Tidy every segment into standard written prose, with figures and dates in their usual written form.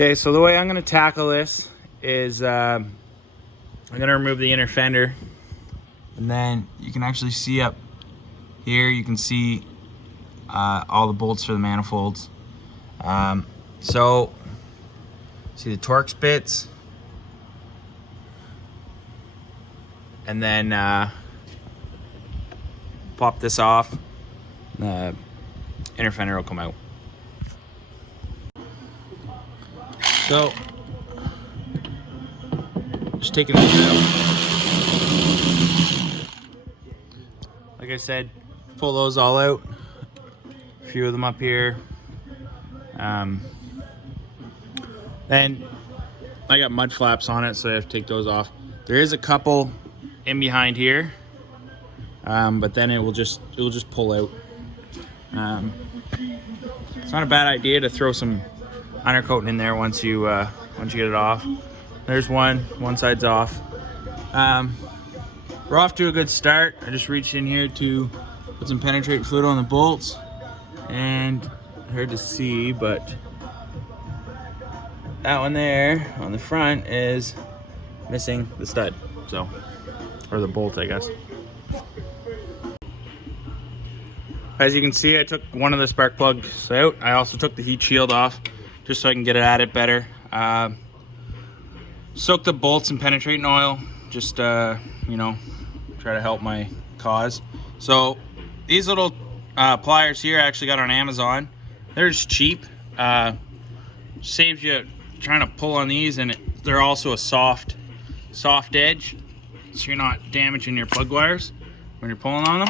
Okay, so the way I'm gonna tackle this is I'm gonna remove the inner fender, and then you can actually see up here, you can see all the bolts for the manifolds. So see the Torx bits, and then pop this off, the inner fender will come out. So just taking this out. Like I said, pull those all out. A few of them up here. Then I got mud flaps on it, so I have to take those off. There is a couple in behind here, but then it will just pull out. It's not a bad idea to throw some undercoating in there once you get it off. There's one side's off. We're off to a good start. I just reached in here to put some penetrate fluid on the bolts, and hard to see, but that one there on the front is missing the stud, so, or the bolt, I guess. As you can see, I took one of the spark plugs out. I also took the heat shield off just so I can get at it better. Soak the bolts in penetrating oil, just try to help my cause. So these little pliers here I actually got on Amazon. They're just cheap. Saves you trying to pull on these, and they're also a soft edge, so you're not damaging your plug wires when you're pulling on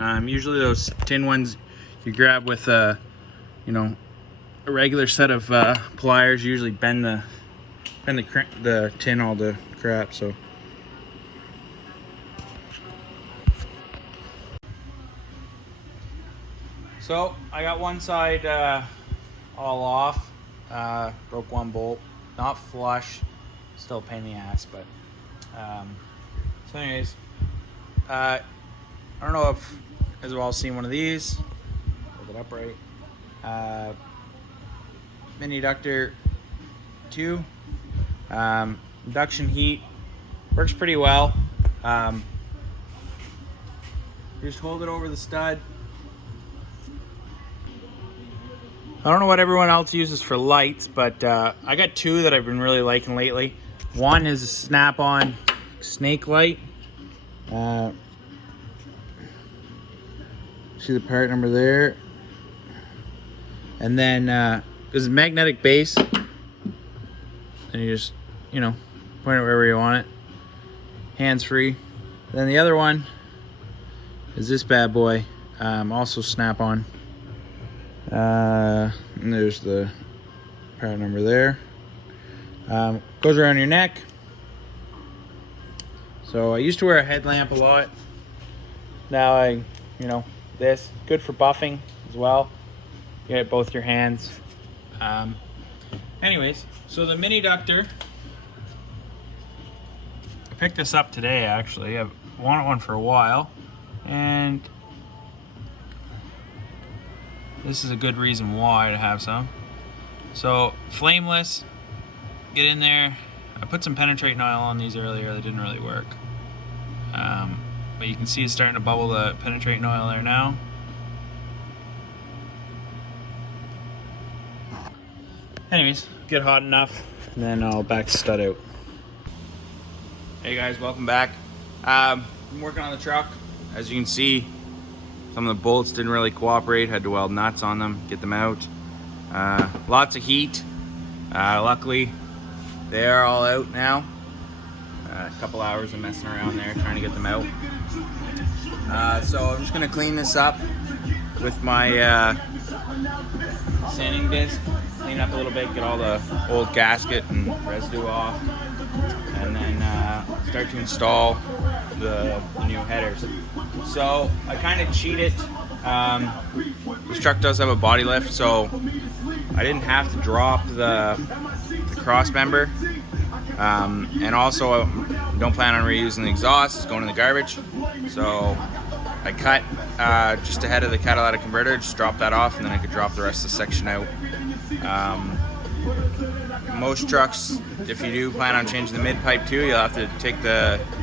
them. Usually those tin ones you grab with a regular set of pliers usually bend the tin all to crap. So I got one side all off. Broke one bolt, not flush, still a pain in the ass, but so anyways, I don't know if as well seen one of these. Hold it upright. Mini ductor 2, induction heat, works pretty well. Just hold it over the stud. I don't know what everyone else uses for lights, but I got two that I've been really liking lately. One is a snap-on snake light. See the part number there. And then there's a magnetic base. And you just, point it wherever you want it. Hands-free. Then the other one is this bad boy. Also snap-on. And there's the part number there. Goes around your neck. So I used to wear a headlamp a lot. Now this good for buffing as well. You get both your hands. Anyways, so the mini ductor, I picked this up today actually. I've wanted one for a while, and this is a good reason why to have some. So flameless, get in there. I put some penetrating oil on these earlier, that didn't really work. But you can see it's starting to bubble the penetrating oil there now. Anyways, get hot enough, and then I'll back the stud out. Hey guys, welcome back. I'm working on the truck. As you can see, some of the bolts didn't really cooperate, had to weld nuts on them, get them out. Lots of heat. Luckily, they are all out now. A couple hours of messing around there trying to get them out. So I'm just gonna clean this up with my sanding disc. Clean up a little bit, get all the old gasket and residue off, and then start to install the new headers. So I kind of cheated. This truck does have a body lift, so I didn't have to drop the cross member, and also I don't plan on reusing the exhaust. It's going in the garbage, so I cut just ahead of the catalytic converter, just drop that off, and then I could drop the rest of the section out. most trucks, if you do plan on changing the mid pipe too, you'll have to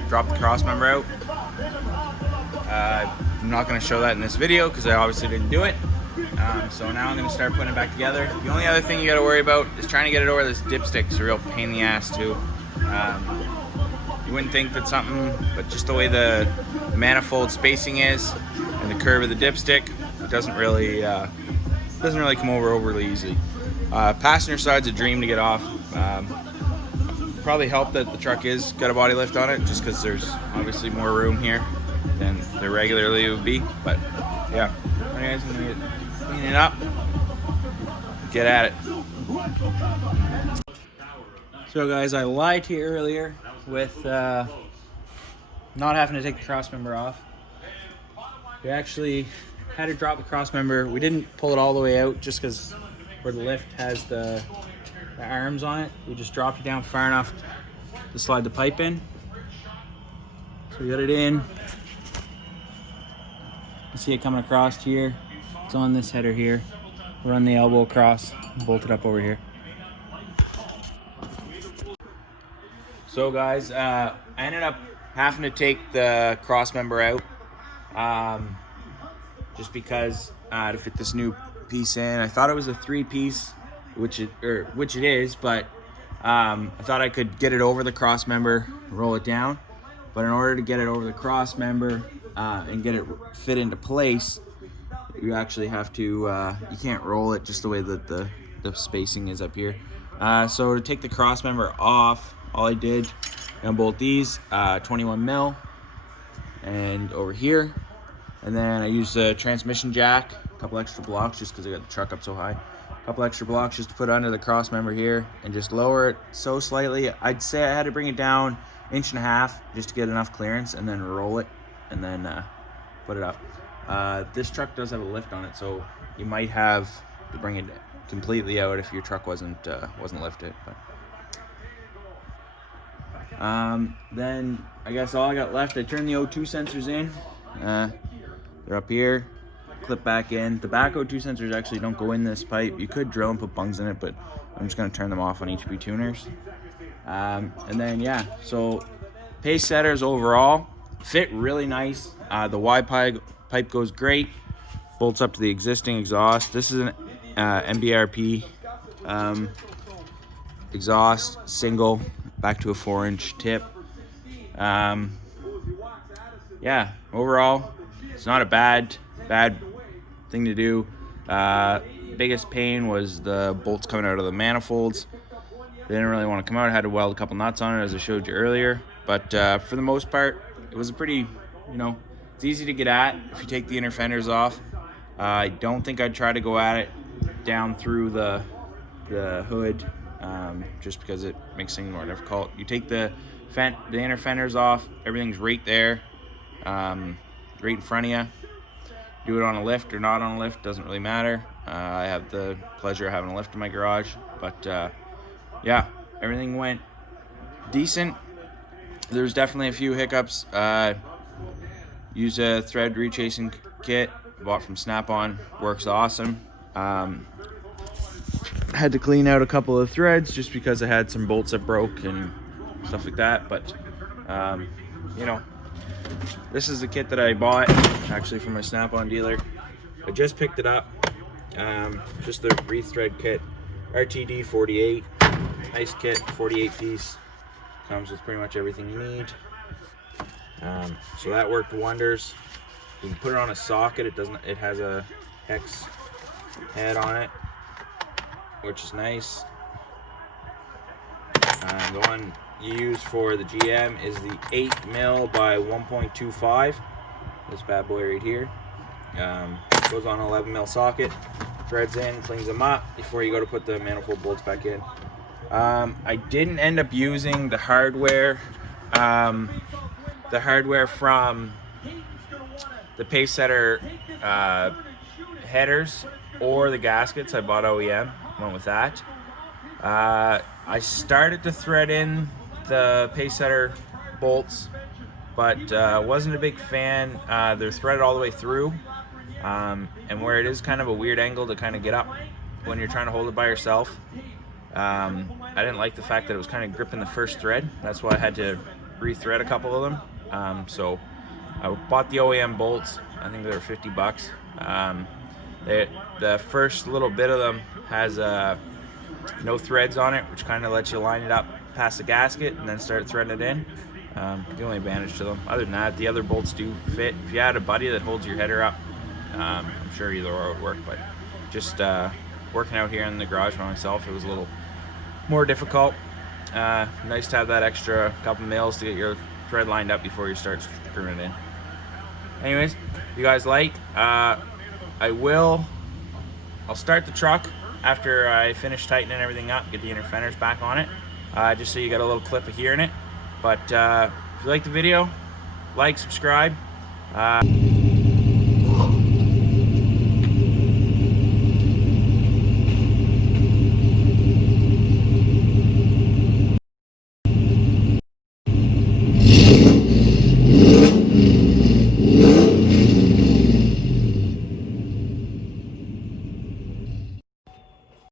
drop the cross member out. I'm not going to show that in this video because I obviously didn't do it. So now I'm going to start putting it back together. The only other thing you got to worry about is trying to get it over this dipstick. It's a real pain in the ass too. You wouldn't think that something, but just the way the manifold spacing is and the curve of the dipstick, it doesn't really come over overly easily. Passenger side's a dream to get off. Probably helped that the truck is got a body lift on it, just because there's obviously more room here than there regularly would be. But yeah, anyways, I'm gonna clean it up, get at it. So guys, I lied to you earlier with not having to take the cross member off. We actually had to drop the cross member. We didn't pull it all the way out just because where the lift has the arms on it. We just dropped it down far enough to slide the pipe in. So we got it in. You see it coming across here. It's on this header here. Run the elbow across, bolt it up over here. So guys, I ended up having to take the cross member out just because to fit this new piece in. I thought it was a 3-piece, which it is, but I thought I could get it over the cross member, roll it down. But in order to get it over the cross member and get it fit into place, you actually have to, you can't roll it just the way that the spacing is up here. So to take the cross member off, all I did, bolt these 21 mil and over here, and then I used a transmission jack, a couple extra blocks just because I got the truck up so high, a couple extra blocks just to put under the cross member here and just lower it so slightly. I'd say I had to bring it down 1.5 inches just to get enough clearance, and then roll it and then put it up. This truck does have a lift on it, so you might have to bring it completely out if your truck wasn't lifted. But then I guess all I got left, I turned the O2 sensors in. They're up here, clip back in. The back O2 sensors actually don't go in this pipe. You could drill and put bungs in it, but I'm just gonna turn them off on HP tuners. And then yeah, so pace setters overall fit really nice. The Y pipe goes great, bolts up to the existing exhaust. This is an MBRP exhaust, single, back to a 4-inch tip. Yeah, overall it's not a bad thing to do. Biggest pain was the bolts coming out of the manifolds. They didn't really want to come out. I had to weld a couple nuts on it, as I showed you earlier. But for the most part, it was a pretty, it's easy to get at if you take the inner fenders off. I don't think I'd try to go at it down through the hood, just because it makes things more difficult. You take the inner fenders off, everything's right there, right in front of you. Do it on a lift or not on a lift, doesn't really matter. I have the pleasure of having a lift in my garage, but yeah, everything went decent. There's definitely a few hiccups. Use a thread rechasing kit bought from Snap-on, works awesome. Had to clean out a couple of threads just because I had some bolts that broke and stuff like that, but this is the kit that I bought actually from my Snap-on dealer. I just picked it up, just the rethread kit, RTD 48, nice kit, 48 piece, comes with pretty much everything you need. So that worked wonders. You can put it on a socket. It has a hex head on it, which is nice. The one you use for the GM is the 8mm by 1.25. This bad boy right here. Goes on an 11mm socket. Threads in, cleans them up before you go to put the manifold bolts back in. I didn't end up using the hardware. The hardware from the pace setter headers or the gaskets. I bought OEM, went with that. I started to thread in the pace setter bolts, but wasn't a big fan. They're threaded all the way through, and where it is kind of a weird angle to kind of get up when you're trying to hold it by yourself. I didn't like the fact that it was kind of gripping the first thread. That's why I had to re-thread a couple of them. So I bought the OEM bolts. I think they were 50 bucks. The first little bit of them has no threads on it, which kind of lets you line it up past the gasket and then start threading it in. The only advantage to them. Other than that, the other bolts do fit. If you had a buddy that holds your header up, I'm sure either or would work, but just working out here in the garage by myself, it was a little more difficult. Nice to have that extra couple mils to get your thread lined up before you start screwing it in. Anyways, if you guys like, I'll start the truck after I finish tightening everything up, get the inner fenders back on it, just so you got a little clip of hearing it. But if you like the video, like, subscribe.